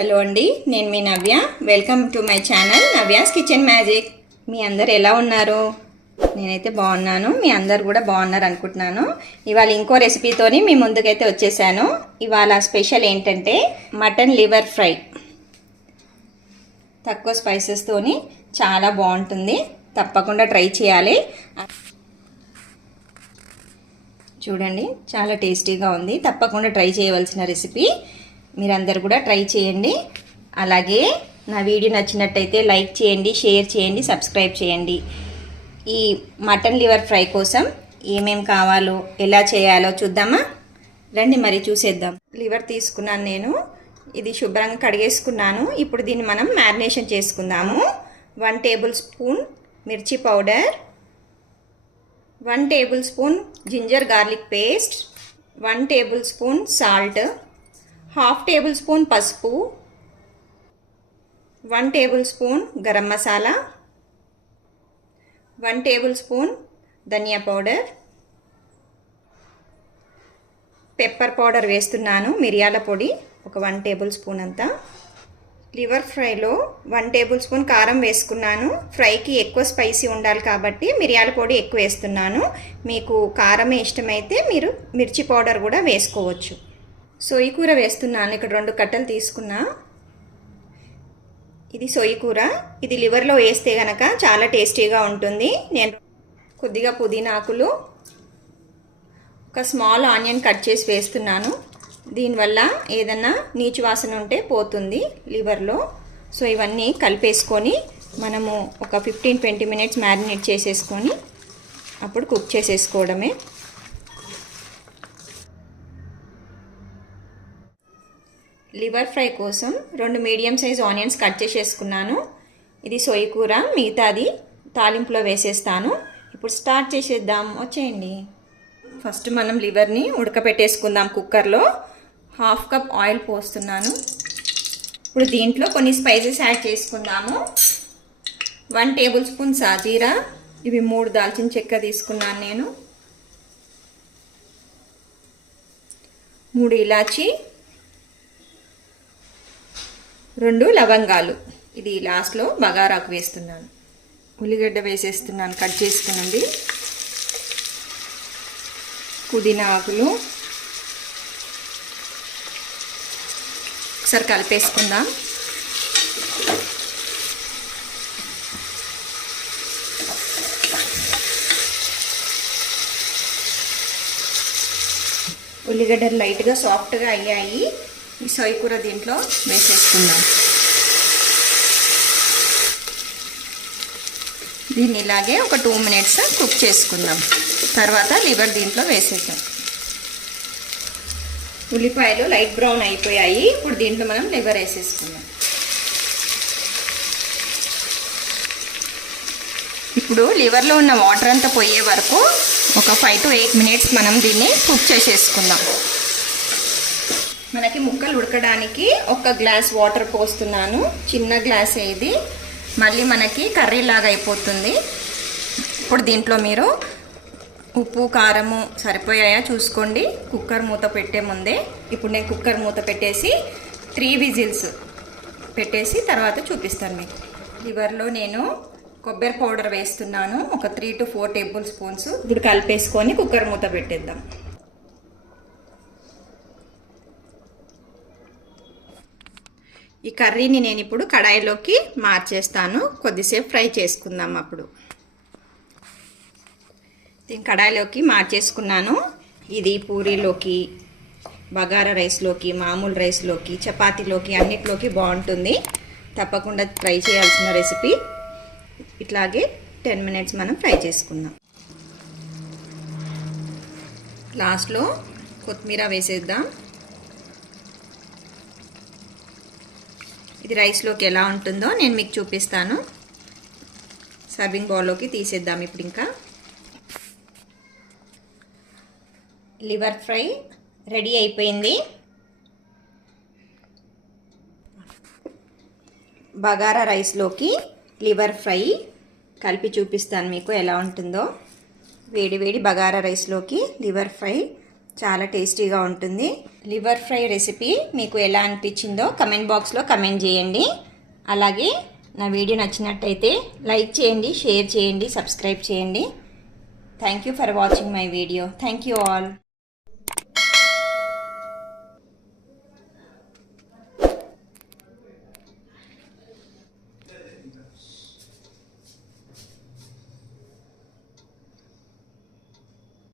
Hello అండి నేను మీ Navya. Welcome to my channel Navya's kitchen magic. మీ అందరు ఎలా ఉన్నారు? నేనైతే బాగున్నాను మీ అందరు కూడా బాగున్నారు అనుకుంటున్నాను. ఇవాళ ఇంకో రెసిపీతోని మీ ముందుకైతే వచ్చేసాను. ఇవాళ స్పెషల్ ఏంటంటే మటన్ లివర్ ఫ్రై. తక్కువ స్పైసెస్తోని చాలా బాగుంటుంది. తప్పకుండా ట్రై చేయాలి. చూడండి చాలా టేస్టీగా ఉంది. తప్పకుండా ట్రై చేయవలసిన రెసిపీ మీరందరూ కూడా ట్రై చేయండి. అలాగే నా వీడియో నచ్చినట్టయితే లైక్ చేయండి షేర్ చేయండి సబ్స్క్రైబ్ చేయండి. ఈ మటన్ లివర్ ఫ్రై కోసం ఏమేం కావాలో ఎలా చేయాలో చూద్దామా? రండి మరి చూసేద్దాం. లివర్ తీసుకున్నాను నేను. ఇది శుభ్రంగా కడిగేసుకున్నాను. ఇప్పుడు దీన్ని మనం మ్యారినేషన్ చేసుకుందాము. వన్ టేబుల్ స్పూన్ మిర్చి powder. One tablespoon ginger garlic paste. One tablespoon salt. Half tablespoon పసుపు one tablespoon garam masala one tablespoon ధనియా పౌడర్. పెప్పర్ పౌడర్ వేస్తున్నాను మిరియాల పొడి ఒక వన్ టేబుల్ స్పూన్ అంతా. లివర్ ఫ్రైలో వన్ టేబుల్ స్పూన్ కారం వేసుకున్నాను. ఫ్రైకి ఎక్కువ స్పైసీ ఉండాలి కాబట్టి మిరియాల పొడి ఎక్కువ వేస్తున్నాను. మీకు కారమే ఇష్టమైతే మీరు మిర్చి పౌడర్ కూడా వేసుకోవచ్చు. సొయ్యి కూర వేస్తున్నాను. ఇక్కడ రెండు కట్టలు తీసుకున్నా. ఇది సొయ్యి కూర. ఇది లివర్లో వేస్తే గనక చాలా టేస్టీగా ఉంటుంది. నేను కొద్దిగా పుదీనా ఆకులు ఒక స్మాల్ ఆనియన్ కట్ చేసి వేస్తున్నాను. దీనివల్ల ఏదన్నా నీచు వాసన ఉంటే పోతుంది లివర్లో. సో ఇవన్నీ కలిపేసుకొని మనము ఒక ఫిఫ్టీన్ ట్వంటీ మినిట్స్ మ్యారినేట్ చేసేసుకొని అప్పుడు కుక్ చేసేసుకోవడమే. లివర్ ఫ్రై కోసం రెండు మీడియం సైజ్ ఆనియన్స్ కట్ చేసేసుకున్నాను. ఇది సొయ్యి కూర మిగతాది తాలింపులో వేసేస్తాను. ఇప్పుడు స్టార్ట్ చేసేద్దాం. వచ్చేయండి. ఫస్ట్ మనం లివర్ని ఉడకపెట్టేసుకుందాం కుక్కర్లో. హాఫ్ కప్ ఆయిల్ పోస్తున్నాను. ఇప్పుడు దీంట్లో కొన్ని స్పైసెస్ యాడ్ చేసుకుందాము. వన్ టేబుల్ స్పూన్ సాజీరా. ఇవి మూడు దాల్చిన చెక్క తీసుకున్నాను నేను. మూడు ఇలాచి. రెండు లవంగాలు. ఇది లాస్ట్లో బగారాకు వేస్తున్నాను. ఉల్లిగడ్డ వేసేస్తున్నాను కట్ చేసుకునండి. పుదీనా ఆకులు. ఒకసారి కలిపేసుకుందాం. ఉల్లిగడ్డలు లైట్గా సాఫ్ట్గా అయ్యాయి. ఈ సోయి కూర దీంట్లో వేసేసుకుందాం. దీన్ని ఇలాగే ఒక టూ మినిట్స్ కుక్ చేసుకుందాం. తర్వాత లివర్ దీంట్లో వేసేసాం ఉల్లిపాయలు లైట్ బ్రౌన్ అయిపోయాయి. ఇప్పుడు దీంట్లో మనం లివర్ వేసేసుకుందాం. ఇప్పుడు లివర్లో ఉన్న వాటర్ అంతా పోయే వరకు ఒక ఫైవ్ టు ఎయిట్ మినిట్స్ మనం దీన్ని కుక్ చేసేసుకుందాం. మనకి ముక్కలు ఉడకడానికి ఒక గ్లాస్ వాటర్ పోస్తున్నాను. చిన్న గ్లాస్ ఇది. మళ్ళీ మనకి కర్రీ లాగా అయిపోతుంది. ఇప్పుడు దీంట్లో మీరు ఉప్పు కారము సరిపోయాయా చూసుకోండి. కుక్కర్ మూత పెట్టే ముందే. ఇప్పుడు నేను కుక్కర్ మూత పెట్టేసి త్రీ విజిల్స్ పెట్టేసి తర్వాత చూపిస్తాను మీకు. లివర్లో నేను కొబ్బరి పౌడర్ వేస్తున్నాను. ఒక three to four tablespoons. ఇప్పుడు కలిపేసుకొని కుక్కర్ మూత పెట్టేద్దాం. ఈ కర్రీని నేను ఇప్పుడు కడాయిలోకి మార్చేస్తాను. కొద్దిసేపు ఫ్రై చేసుకుందాం అప్పుడు. దీని కడాయిలోకి మార్చేసుకున్నాను. ఇది పూరీలోకి బగారా రైస్లోకి మామూలు రైస్లోకి చపాతీలోకి అన్నిటిలోకి బాగుంటుంది. తప్పకుండా ట్రై చేయాల్సిన రెసిపీ. ఇట్లాగే టెన్ మినిట్స్ మనం ఫ్రై చేసుకుందాం. లాస్ట్లో కొత్తిమీర వేసేద్దాం. ఇది రైస్లోకి ఎలా ఉంటుందో నేను మీకు చూపిస్తాను. సర్వింగ్ బౌల్లోకి తీసేద్దాం ఇప్పుడు ఇంకా. లివర్ ఫ్రై రెడీ అయిపోయింది. బగారా రైస్లోకి లివర్ ఫ్రై కలిపి చూపిస్తాను మీకు ఎలా ఉంటుందో. వేడి వేడి బగారా రైస్లోకి లివర్ ఫ్రై చాలా టేస్టీగా ఉంటుంది. లివర్ ఫ్రై రెసిపీ మీకు ఎలా అనిపించిందో కమెంట్ బాక్స్లో కమెంట్ చేయండి. అలాగే నా వీడియో నచ్చినట్టయితే లైక్ చేయండి షేర్ చేయండి సబ్స్క్రైబ్ చేయండి. Thank you for watching my video thank you all